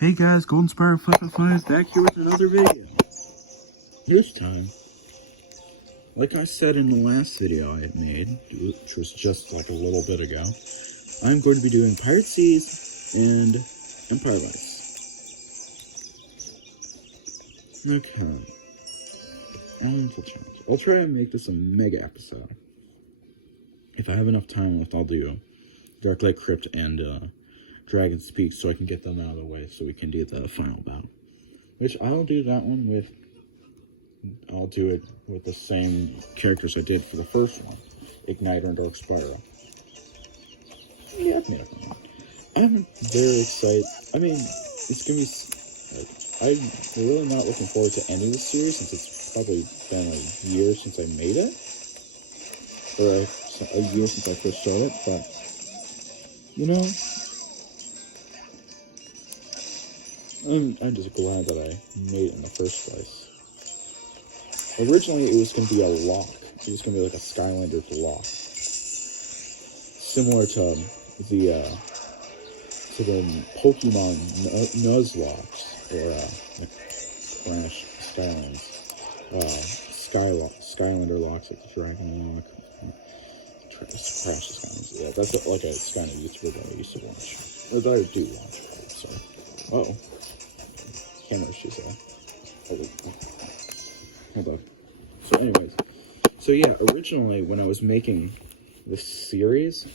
Hey guys, Golden Spyro 5 is back here with another video. This time, like I said in the last video I had made, which was just like a little bit ago, I'm going to be doing Pirate Seas and Empire Lights. Okay. I'll try and make this a mega episode. If I have enough time left, I'll do Darklight Crypt and Dragon's Peak so I can get them out of the way so we can do the final battle. Which I'll do that one with... I'll do it with the same characters I did for the first one. Igniter and Dark Spyro. Yeah, I've made up my mind. I'm very excited. I mean, it's gonna be... I'm really not looking forward to any of the series since it's probably been a year since I made it. Or a year since I first started, but... You know... I'm just glad that I made it in the first place. Originally, it was going to be a lock. It was going to be like a Skylanders lock. Similar to the Pokemon Nuzlocks, or Crash Skylands, Skylander locks, like the Dragon Lock. Crash Skylanders. Yeah, that's like a Skylander YouTuber that I used to watch. Or that I do watch, so. Uh-oh. Camera issues there. Hold on. So anyways. So yeah, originally when I was making this series,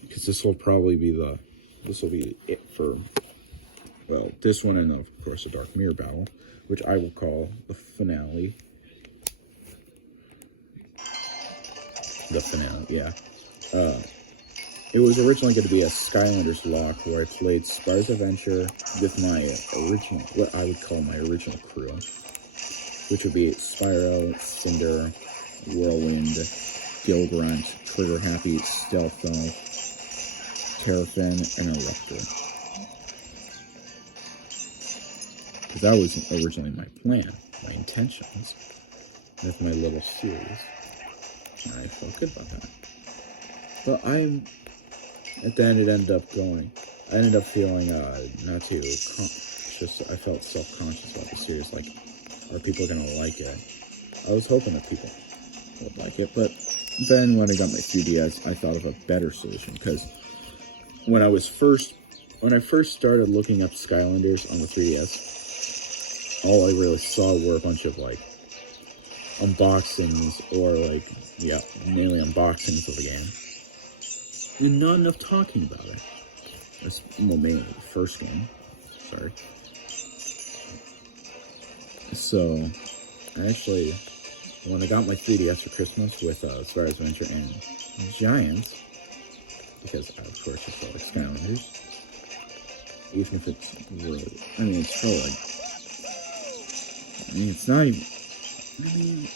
because this will be it for, well, this one and of course the Dark Mirror battle, which I will call the finale. The finale, yeah. It was originally going to be a Skylanders lock where I played Spyro's Adventure with my original, what I would call my original crew, which would be Spyro, Cinder, Whirlwind, Gilgrunt, Trigger Happy, Stealtho, Terrafin, and Eruptor. Because that was originally my plan, my intentions, with my little series. And I felt good about that. But at the end, it ended up going. I ended up feeling not too I felt self-conscious about the series. Like, are people gonna like it? I was hoping that people would like it, but then when I got my 3DS, I thought of a better solution. Because when I first started looking up Skylanders on the 3DS, all I really saw were a bunch of like unboxings or mainly unboxings of the game. And not enough talking about it. That's, well, mainly the first game. Sorry. So, I actually, when I got my 3DS for Christmas with Spyro's Adventure and Giants, because of course I felt like Skylanders, even if it's really, it's probably it's not even,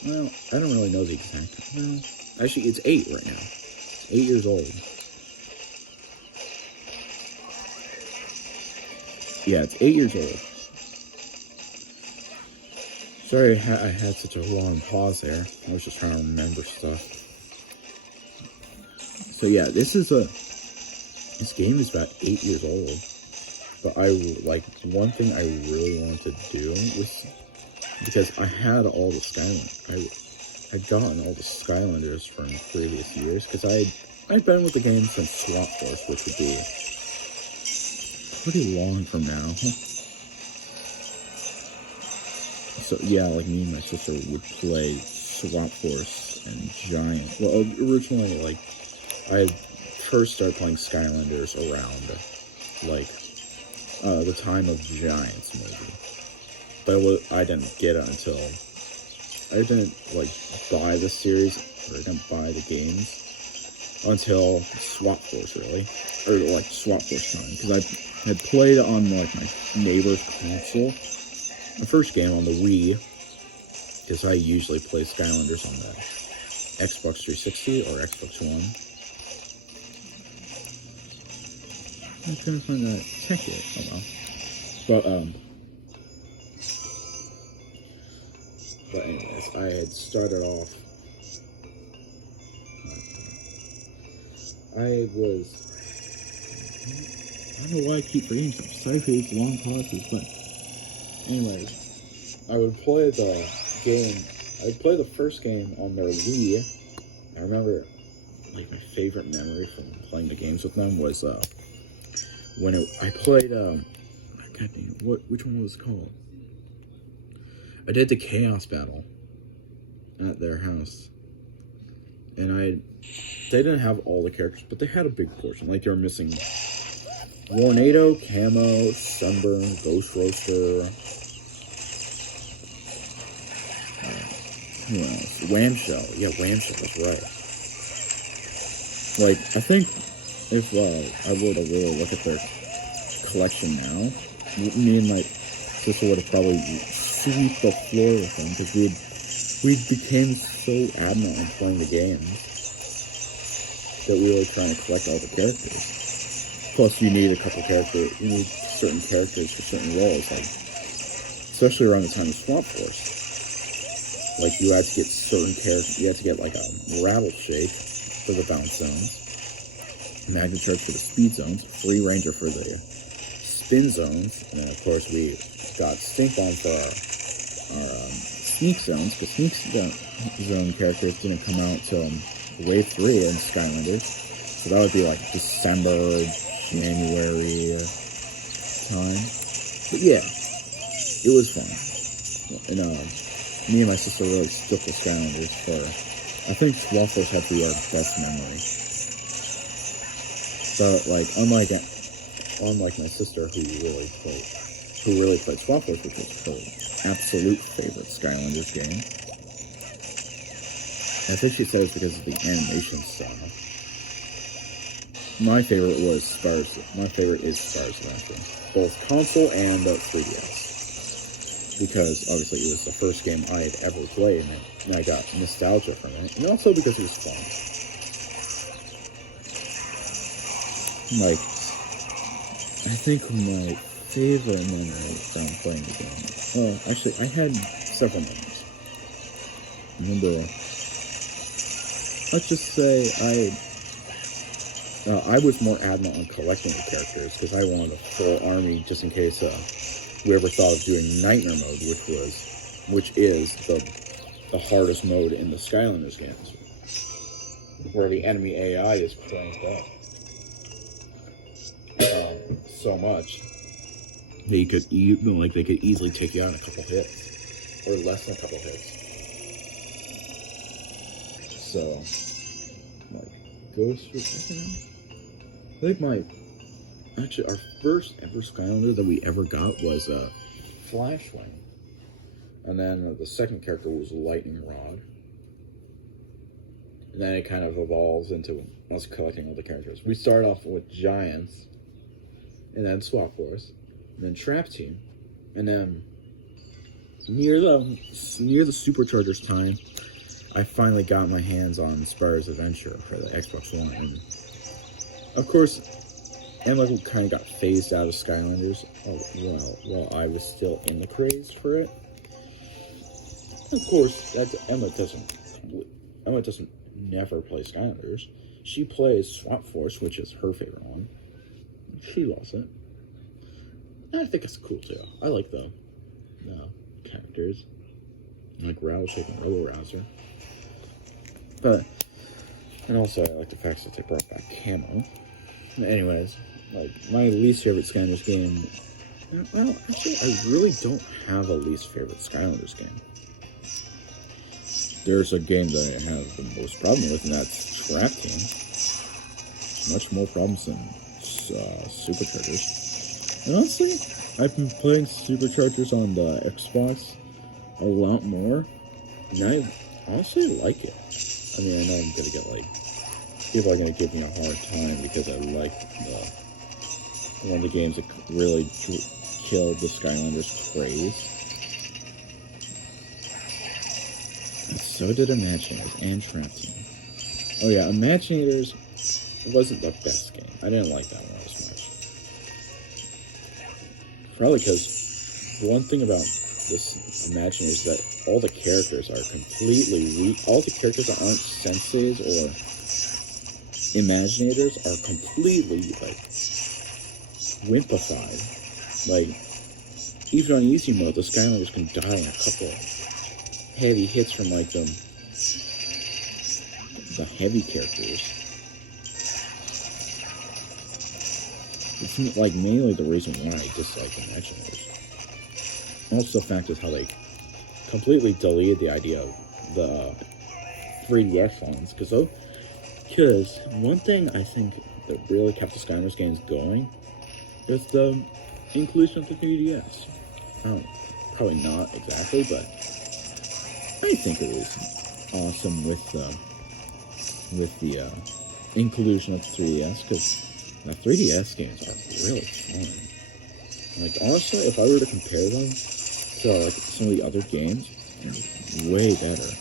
well, I don't really know the exact, well, actually it's 8 right now. It's 8 years old. Yeah, it's 8 years old. Sorry I had such a long pause there. I was just trying to remember stuff. So yeah, this game is about 8 years old. But one thing I really wanted to do was, because I had all the Skylanders. I'd gotten all the Skylanders from previous years, because I'd been with the game since Swap Force, which would be pretty long from now. So yeah, like me and my sister would play Swap Force and Giant. Well, originally, I first started playing Skylanders around the time of Giants, maybe. But I didn't get it until I didn't buy the series, or I didn't buy the games until Swap Force, really, or Swap Force time, because I had played on my neighbor's console. The first game on the Wii, because I usually play Skylanders on the Xbox 360 or Xbox One. I couldn't find that ticket. Oh well. But anyways, I had started off. I don't know why I keep forgetting stuff. Sorry for these long pauses, but anyways, I would play the game. I would play the first game on their Wii. I remember, like, my favorite memory from playing the games with them was when I played. God dang, which one was it called? I did the Chaos Battle at their house, and they didn't have all the characters, but they had a big portion. Like, they were missing Tornado, Camo, Sunburn, Ghost Roaster. Who else? Whamshell. Yeah, Whamshell, that's right. Like, I think if I were to really look at their collection now, me and my sister would have probably sweep the floor with them, because we became so adamant on playing the games that we were trying to collect all the characters. Plus, you need certain characters for certain roles, like, especially around the time of Swamp Force. Like, you had to get certain characters. You had to get, like, a Rattle Shake for the bounce zones, Magnet Charge for the speed zones, Free Ranger for the spin zones, and then, of course, we got Stink Bomb for our sneak zones, but sneak zone characters didn't come out till Wave 3 in Skylanders. So that would be, like, December, January time. But, yeah, it was fun. And, me and my sister really stuck with Skylanders for, I think Swamp Force had to be our best memory. But, like, unlike my sister who really played Swamp Force, which was her absolute favorite Skylanders game. I think she said it's because of the animation style. My favorite was Spyros. My favorite is Spyros Adventure, both console and 3DS. Because, obviously, it was the first game I had ever played, and I got nostalgia from it. And also because it was fun. Like, I think my favorite memory from playing the game... Well, actually, I had several memories. Let's just say I was more adamant on collecting the characters, because I wanted a full army just in case... we ever thought of doing Nightmare Mode, which is the hardest mode in the Skylanders games, where the enemy AI is cranked up so much that they could easily take you out in a couple hits, or less than a couple hits. So, like, Actually, our first ever Skylander that we ever got was Flashwing. And then the second character was Lightning Rod. And then it kind of evolves into us collecting all the characters. We started off with Giants, and then Swap Force, and then Trap Team. And then near the Superchargers time, I finally got my hands on Spyro's Adventure for the Xbox One. And of course, Emma kind of got phased out of Skylanders while I was still in the craze for it. Of course, Emma doesn't never play Skylanders. She plays Swamp Force, which is her favorite one. She loves it. And I think it's cool too. I like the characters, like Rattleshake and Robo Rouser. And also I like the fact that they brought back Camo. Anyways, like, my least favorite Skylanders game... Well, actually, I really don't have a least favorite Skylanders game. There's a game that I have the most problem with, and that's Trap Team. Much more problems than Superchargers. And honestly, I've been playing Superchargers on the Xbox a lot more, and I honestly like it. I mean, I know I'm gonna get, like... people are going to give me a hard time because I like one of the games that really killed the Skylanders craze. And so did Imaginators and Trap Team. Oh yeah, Imaginators wasn't the best game. I didn't like that one as much. Probably because one thing about this Imaginators is that all the characters are completely weak. All the characters that aren't senseis or Imaginators are completely, like, wimpified. Like, even on easy mode, the Skylanders can die on a couple heavy hits from, like, the heavy characters. It's, like, mainly the reason why I dislike Imagineers. Also, the fact is how they completely deleted the idea of the 3DS ones. Because one thing I think that really kept the Skylanders games going is the inclusion of the 3DS. Probably not exactly, but I think it was awesome with the inclusion of the 3DS, because the 3DS games are really fun. Like, honestly, if I were to compare them to, like, some of the other games, they're way better.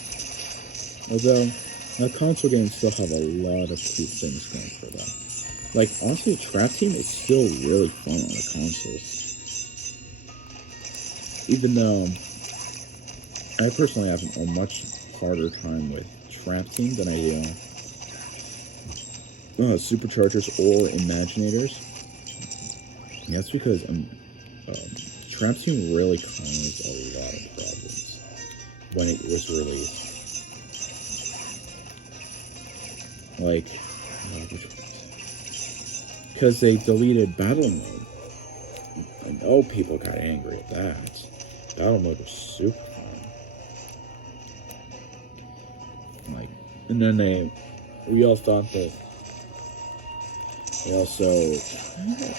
Although, the console games still have a lot of cool things going for them. Like, honestly, the Trap Team is still really fun on the consoles. Even though I personally have a much harder time with Trap Team than I do Superchargers or Imaginators. And that's because Trap Team really caused a lot of problems when it was released. Like, because they deleted Battle Mode. I know people got angry at that. Battle Mode was super fun. Like, and then we all thought that they also, not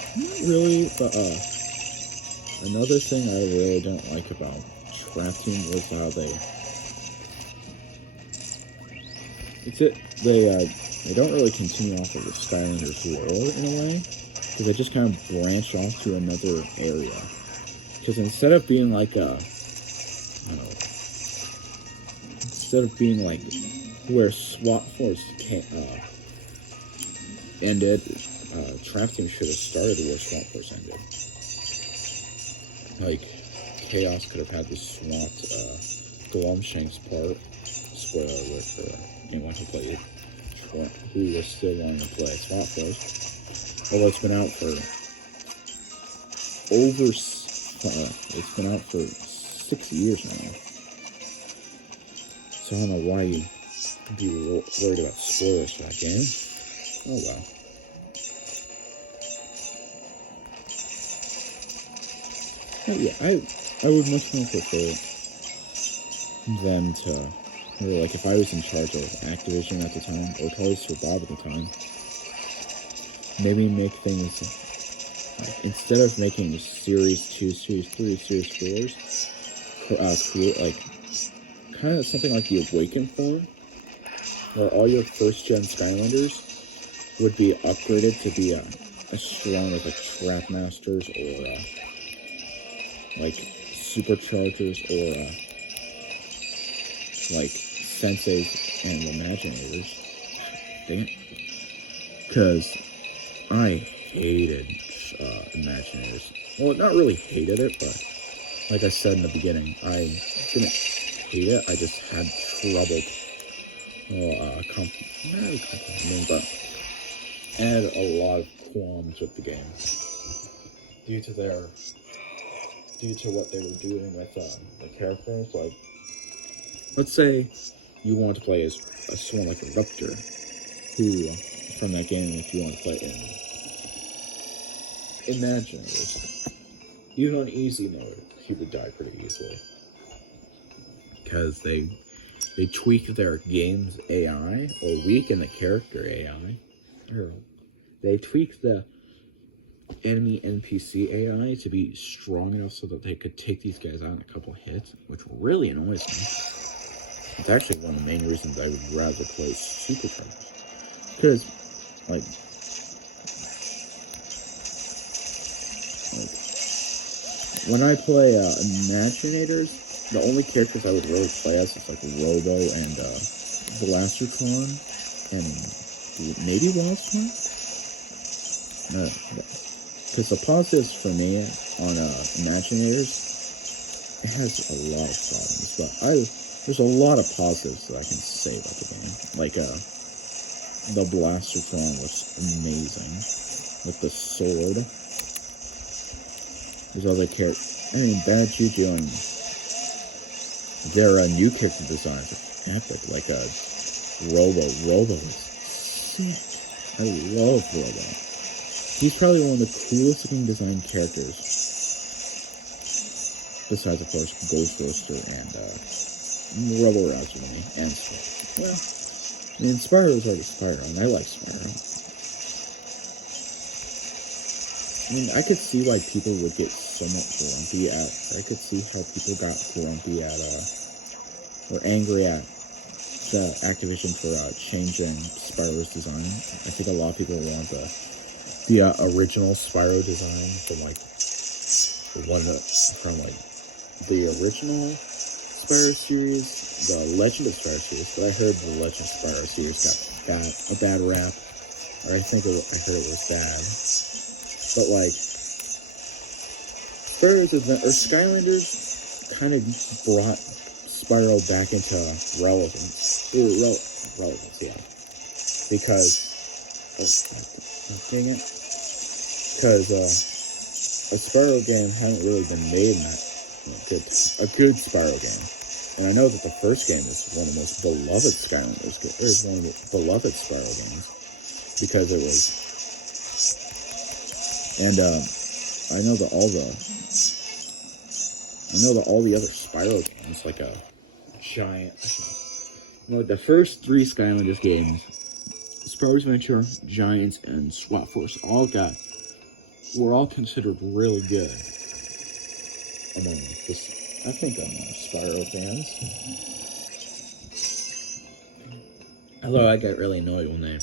really, but another thing I really don't like about Trap Team was how they don't really continue off of the Skylanders world in a way, because they just kind of branch off to another area. Because instead of being like where SWAT Force ended, Trap Team should have started where SWAT Force ended. Like, Chaos could have had the SWAT Glumshanks part. Spoiler alert for anyone who played it. Who was still wanting to play SWAT Force. Although it's been out for it's been out for 6 years now. So I don't know why you'd be worried about spoilers for that game. Oh well. But yeah, I would much more prefer them to, or like if I was in charge of Activision at the time, or Toys for Bob at the time, maybe make things like, instead of making Series 2, Series 3, Series 4s, create like kind of something like the Awaken form, where all your first-gen Skylanders would be upgraded to be as strong as like Trapmasters or like Superchargers or like Senseis and Imaginators. Because I hated Imaginators. Well, not really hated it, but like I said in the beginning, I didn't hate it. I just had trouble comprehending, but I had a lot of qualms with the game due to what they were doing with the characters. Like, let's say you want to play as someone like a Ruptor, who from that game, if you want to play in Imaginators, even on easy mode, he would die pretty easily because they tweak their game's AI or weaken the character AI, or they tweak the enemy NPC AI to be strong enough so that they could take these guys out in a couple hits, which really annoys me. It's actually one of the main reasons I would rather play Superchargers. Because, like when I play Imaginators, the only characters I would really play as is like Robo and Blastertron and maybe Wildstorm. Because the positives for me on Imaginators, it has a lot of problems, but there's a lot of positives that I can say about the game. Like the Blastertron was amazing with the sword. There's other characters. I mean, Bad Juju and their new character designs are epic. Like Robo. Robo is sick. I love Robo. He's probably one of the coolest looking designed characters. Besides, of course, Ghost Roaster and Robo Rouser to me. And, well, I mean, Spyro is already Spyro, and I like Spyro. I mean, I could see why people would get somewhat grumpy at, I could see how people got grumpy at, or angry at Activision for changing Spyro's design. I think a lot of people want the original Spyro design from the original Spyro series, the Legend of Spyro series. But I heard the Legend of Spyro series got a bad rap, or I heard it was bad. But like Skylanders kind of brought Spyro back into relevance. Relevance, yeah. Because dang it. Because a Spyro game hadn't really been made in a good Spyro game. And I know that the first game was one of the most beloved Skylanders, or one of the beloved Spyro games, because it was. And I know that all the other Spyro games, like a giant, the first 3 Skylanders games, Spyro's Adventure, Giants, and SWAT Force, were all considered really good among Spyro fans. Although I got really annoyed when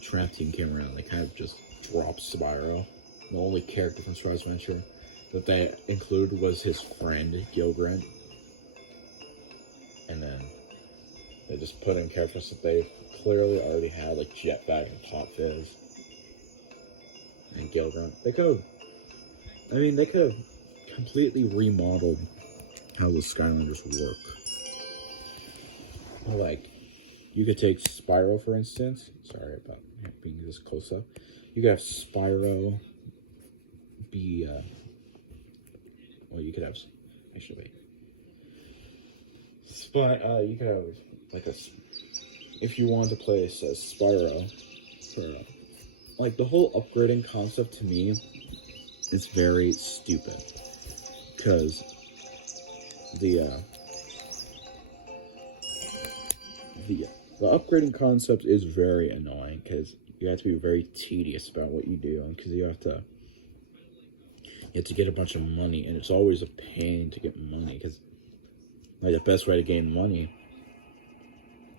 Trap Team came around, they kind of just dropped Spyro. The only character from Spyro's Adventure that they included was his friend, Gilgrant. And then they just put in characters that they clearly already had, like Jetpack and Pop Fizz. And Gilgrant. They could have completely remodeled how the Skylanders work. Like, you could take Spyro, for instance. Sorry about being this close up. You could have Spyro be, you could have, actually, you could have, if you wanted to play as Spyro, the whole upgrading concept to me is very stupid. Because the upgrading concept is very annoying, because you have to be very tedious about what you do, and because you have to get a bunch of money, and it's always a pain to get money, because the best way to gain money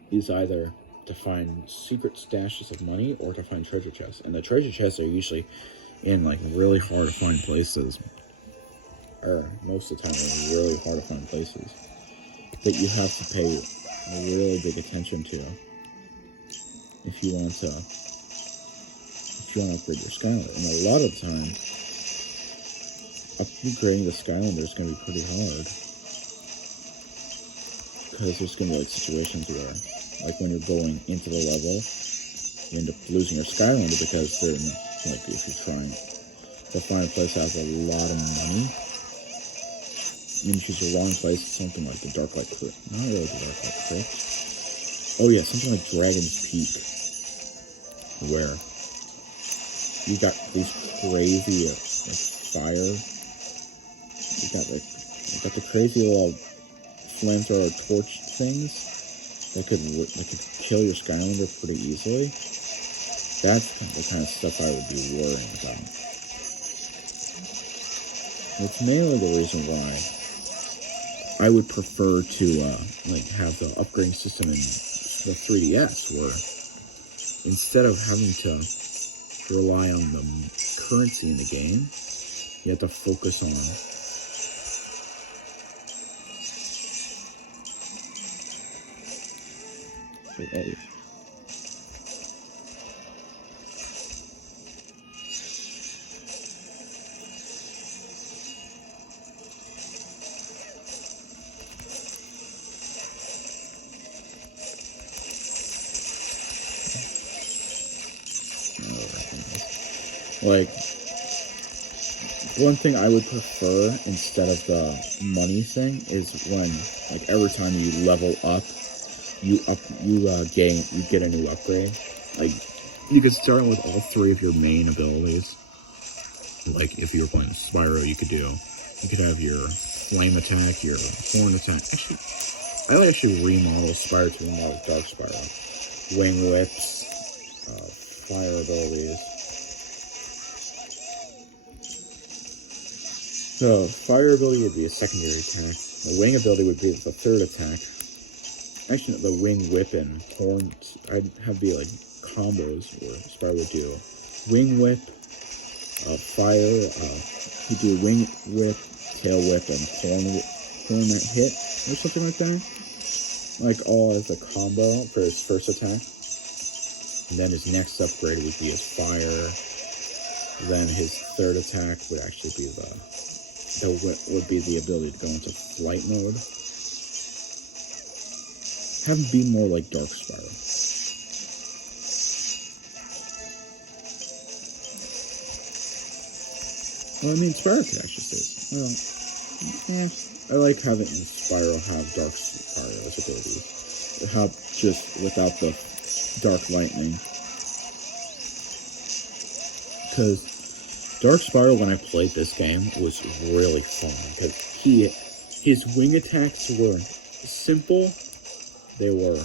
is either to find secret stashes of money or to find treasure chests, and the treasure chests are usually in really hard to find places, or most of the time really hard to find places that you have to pay really big attention to if you want to upgrade your Skylander. And a lot of the time, upgrading the Skylander is going to be pretty hard, because there's going to be situations where, when you're going into the level, you end up losing your Skylander because they're if you're trying to find a place that has a lot of money, and you choose the wrong place, something like the Darklight Crypt. Not really the Darklight Crypt. Oh yeah, something like Dragon's Peak, where you got these crazy fire. You got the crazy little flamethrower torch things that could kill your Skylander pretty easily. That's the kind of stuff I would be worrying about. It's mainly the reason why I would prefer to have the upgrading system in the 3DS, where instead of having to rely on the currency in the game, you have to focus on one thing I would prefer instead of the money thing is when, like, every time you level up, you get a new upgrade. Like, you could start with all 3 of your main abilities. Like, if you were playing Spyro, you could have your flame attack, your horn attack. Actually, I would actually remodel Spyro to be more like Dark Spyro. Wing whips, fire abilities. So, fire ability would be a secondary attack. The wing ability would be the 3rd attack. Actually, the wing whip and horn, I'd have be like combos where Spyro would do wing whip, fire, he'd do wing whip, tail whip, and horn hit, or something like that. Like, all as a combo for his first attack. And then his next upgrade would be his fire. Then his 3rd attack would actually be would be the ability to go into flight mode. Have him be more like Dark Spyro. Well, I mean, Spyro could actually say, well, yeah, I like having Spyro have Dark Spyro's abilities. Have just without the Dark Lightning. Because Dark Spyro, when I played this game, was really fun. Because his wing attacks were simple. They were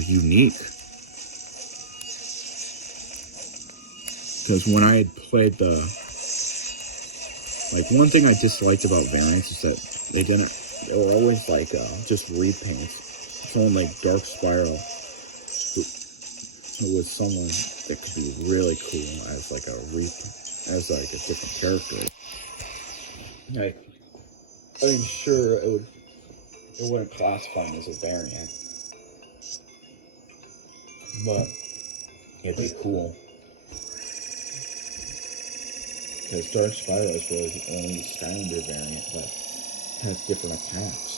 unique. Because when I had played one thing I disliked about variants is that they were always like, just repaints. Someone like Dark Spyro, who was someone that could be really cool as like a different character. Like, I mean, sure, it wouldn't classify him as a variant, but it'd be cool. Because Dark Spyro is really the only Skylander variant that has different attacks.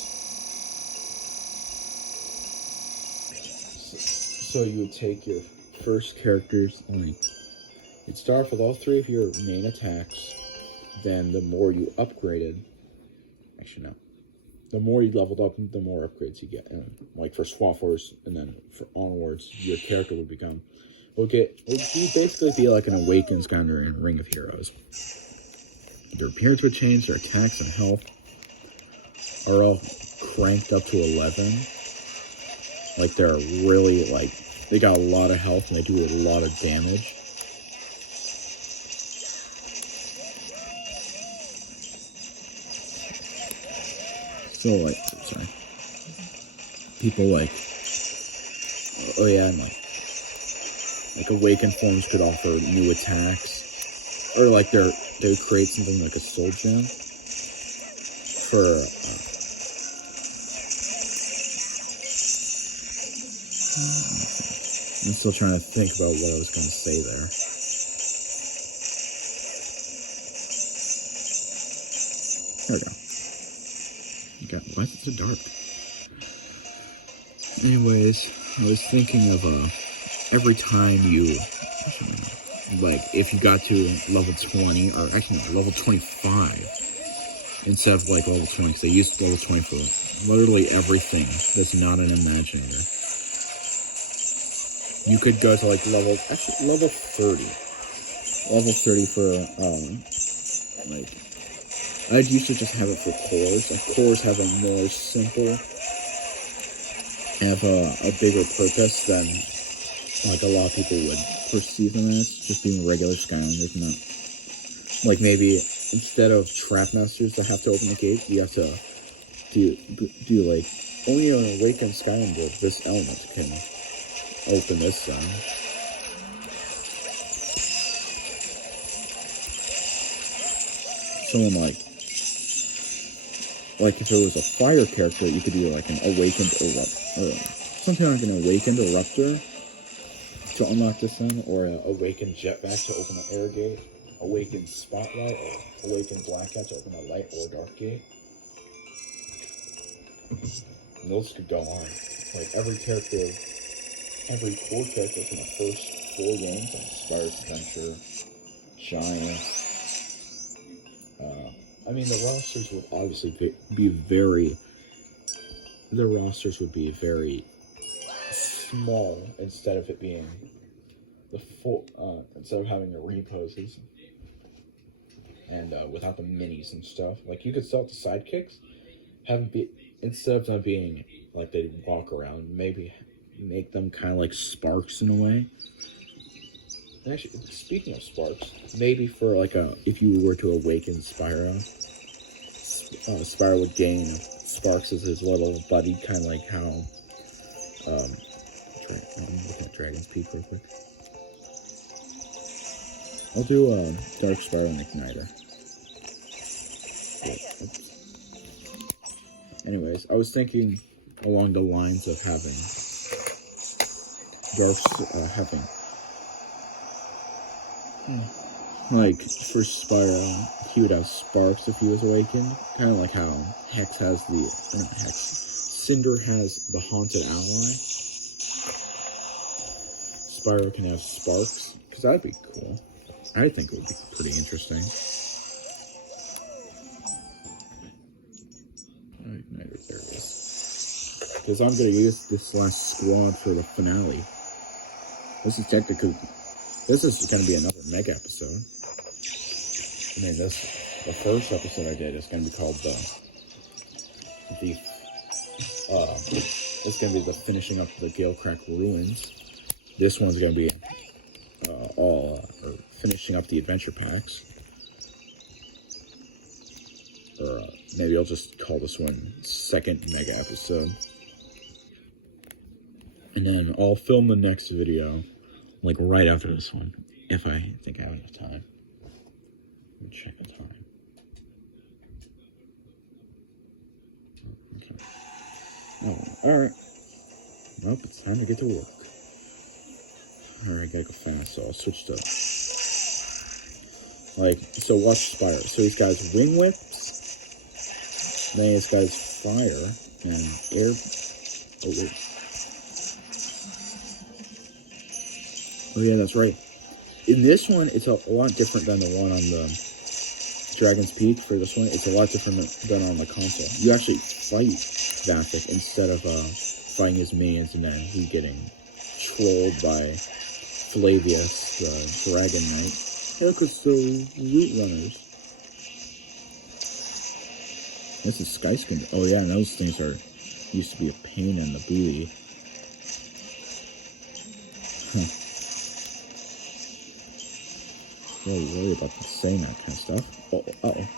So you would take your first characters, you'd start with all 3 of your main attacks, then the more you upgraded, actually no, the more you leveled up, the more upgrades you get. And like for Swap Force, and then for onwards, your character would become, it would basically be like an Awakened Skylander in Ring of Heroes. Their appearance would change, their attacks and health are all cranked up to 11. Like, they're really, they got a lot of health and they do a lot of damage. So, people and Awakened forms could offer new attacks. Or, they would create something like a soul gem for, I'm still trying to think about what I was going to say there. There we go. Why is it so dark? Anyways, I was thinking of, every time you, if you got to level 20, or actually no, level 25, instead of level 20, because they used level 20 for literally everything that's not an imaginator. You could go to level 30. Level 30 for, I'd usually just have it for cores. And cores have a more simple, have a bigger purpose than, a lot of people would perceive them as, just being regular Skylanders, not, maybe instead of Trap Masters that have to open the gate, you have to do only an Awakened Skylander, this element can open this zone. Someone if it was a fire character, you could do an Awakened something like an Awakened Eruptor to unlock this zone, or an Awakened Jetpack to open the air gate, Awakened Spotlight, or Awakened Black Cat to open the light or dark gate. And those could go on. Every character every core character from the first 4 games, like Spyro's Adventure, Giants. I mean, the rosters would obviously be very. The rosters would be very small instead of it being the full. Instead of having the reposes and without the minis and stuff. Like you could still have the sidekicks, have them be instead of them being like they walk around, maybe make them kind of like Sparks in a way. And actually, speaking of Sparks, maybe for like if you were to awaken Spyro, Spyro would gain Sparks as his little buddy, kind of like how. I'm looking at Dragon's Peak real quick. I'll do Dark Spyro and Igniter. Anyways, I was thinking along the lines of having like for Spyro, he would have Sparks if he was awakened, kind of like how Hex has Cinder has the Haunted Ally. Spyro can have Sparks, because that'd be cool. I think it would be pretty interesting. There it is. Because I'm going to use this last squad for the finale. This is going to be another mega episode. I mean, the first episode I did is going to be called it's going to be the finishing up the Galecrack Ruins. This one's going to be finishing up the adventure packs. Or maybe I'll just call this one second mega episode. And then I'll film the next video, like right after this one, if I think I have enough time. Let me check the time. Okay. Oh, alright. Nope, it's time to get to work. Alright, gotta go fast, so I'll switch to... so watch Spyro. So he's got his wing whips, then he's got his fire, and air... Oh, wait. Oh, yeah, that's right. In this one, it's a lot different than the one on the Dragon's Peak. For this one, it's a lot different than on the console. You actually fight Vapik instead of fighting his minions and then he getting trolled by Flavius, the Dragon Knight. Hey, look, it's the Root Runners. This is Sky Skin. Oh yeah, and those things used to be a pain in the booty. Huh. Really worried about saying that kind of stuff. Oh, uh-oh.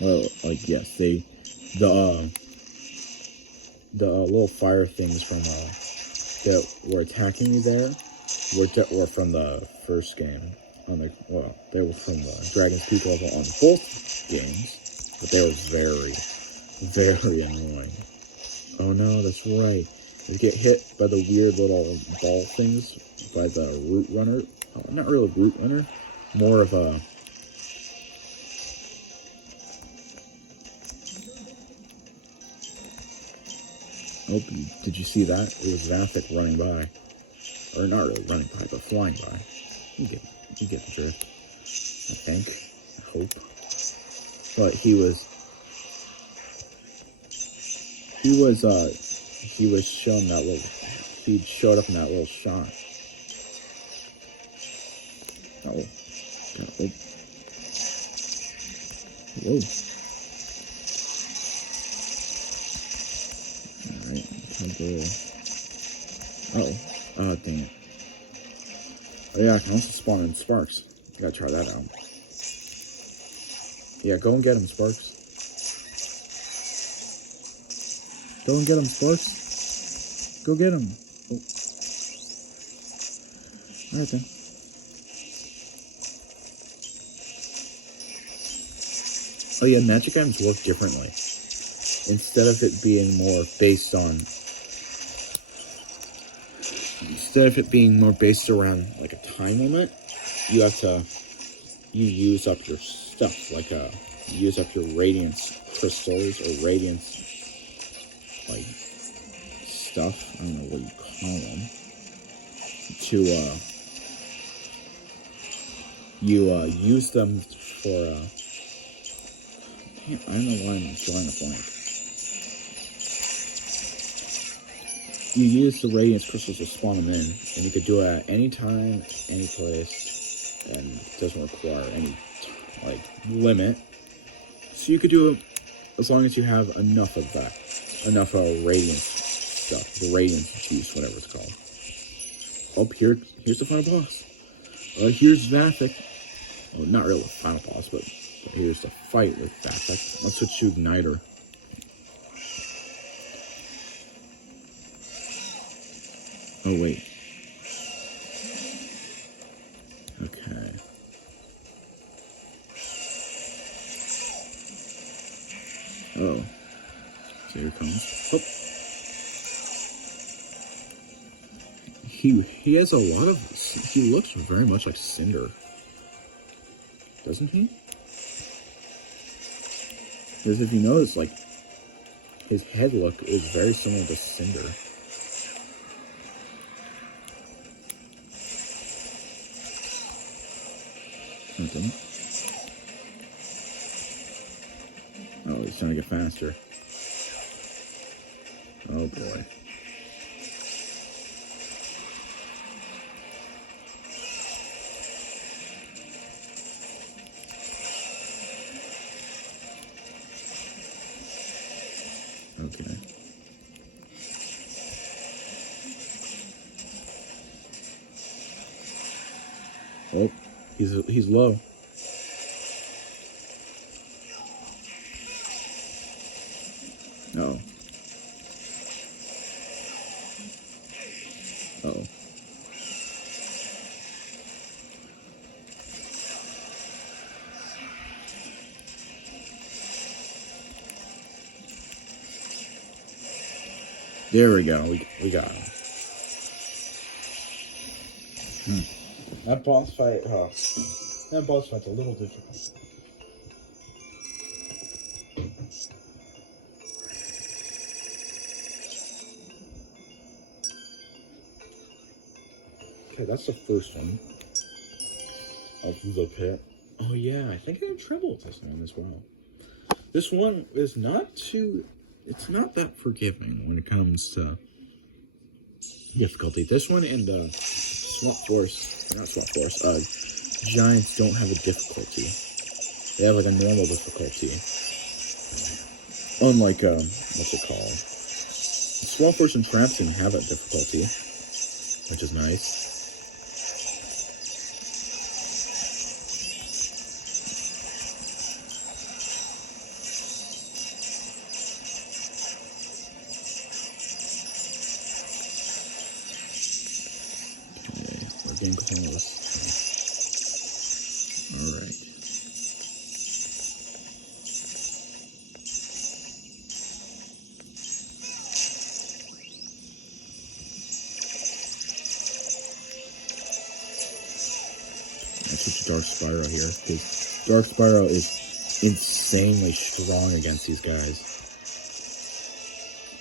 Well, like, yes, the little fire things from, that were attacking you there were from the first game. They were from the Dragon's Peak level on both games, but they were very, very annoying. Oh no, that's right. You get hit by the weird little ball things by the Root Runner. Oh, not really Root Runner, more of a... Oh, did you see that? It was Vapik running by. Or not really running by, but flying by. You get the drift. I think. I hope. But he was shown that little... He showed up in that little shot. Oh. Oh. Whoa. Oh, dang it. Oh yeah, I can also spawn in Sparks. I gotta try that out. Yeah, go and get him, Sparks. Go and get him, Sparks. Go get him. Oh. Alright then. Oh yeah, magic items work differently. Instead of it being more based around like a time limit, you use up your stuff, like you use up your radiance crystals or radiance, like, stuff, I don't know what you call them, to, use them for, I don't know why I'm drawing a blank. You use the radiance crystals to spawn them in, and you could do it at any time, any place, and it doesn't require any, like, limit. So you could do it as long as you have enough of that, enough radiance stuff, the radiance juice, whatever it's called. Oh, here's the final boss. Here's Vathek. Well, not really the final boss, but here's the fight with Vathek. Let's switch to Igniter. Oh, wait. Okay. Oh. So here it comes. Oh. He has a lot of... He looks very much like Cinder. Doesn't he? Because if you notice, like, his head look is very similar to Cinder. Something. Oh, he's trying to get faster. Oh boy. Okay. Oh, he's low. Uh-oh. Uh-oh. There we go. We got him. That boss fight's a little difficult. Okay, that's the first one of the pit. Oh yeah, I think I have trouble with this one as well. This one is it's not that forgiving when it comes to difficulty. This one and Giants don't have a difficulty. They have like a normal difficulty. Unlike, what's it called? Swamp Force and Traps didn't have that difficulty, which is nice. Getting close. Alright. Let's switch to Dark Spyro here, because Dark Spyro is insanely strong against these guys.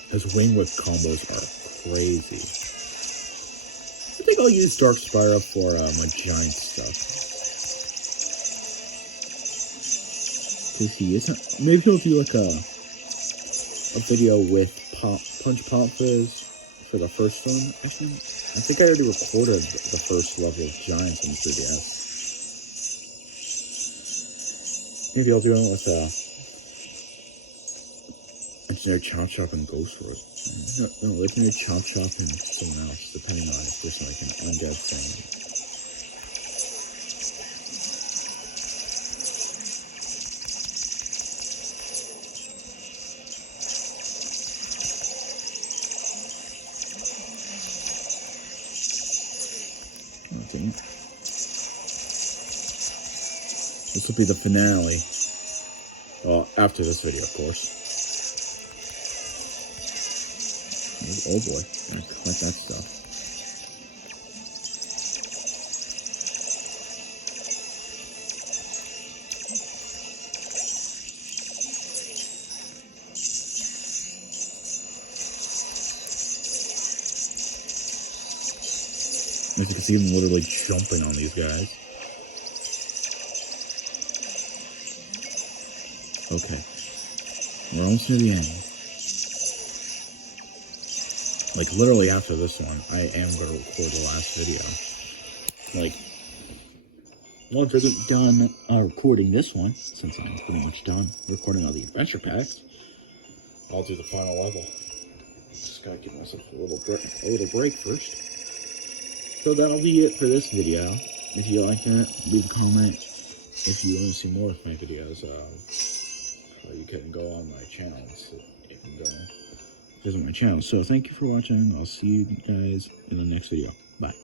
His wing whip combos are crazy. I think I'll use Dark Spyro for my giant stuff. Cause he isn't. Maybe he'll do like a video with Punch Pop Fizz for the first one. Actually, I think I already recorded the first level of giants in 3DS. Maybe I'll do it with Engineer Chop Chop and Ghost Sword. No, Legendary Chop Chop and someone else, depending on if there's like an undead thing. Okay. This will be the finale. Well, after this video, of course. Oh boy, I collect that stuff. As you can see, I'm literally jumping on these guys. Okay. We're almost near the end. Like, literally after this one, I am going to record the last video. Like, once I'm done recording this one, since I'm pretty much done recording all the adventure packs, I'll do the final level. Just gotta give myself a little break first. So that'll be it for this video. If you like it, leave a comment. If you want to see more of my videos, you can go on my channel. So you can go visit my channel. So thank you for watching. I'll see you guys in the next video.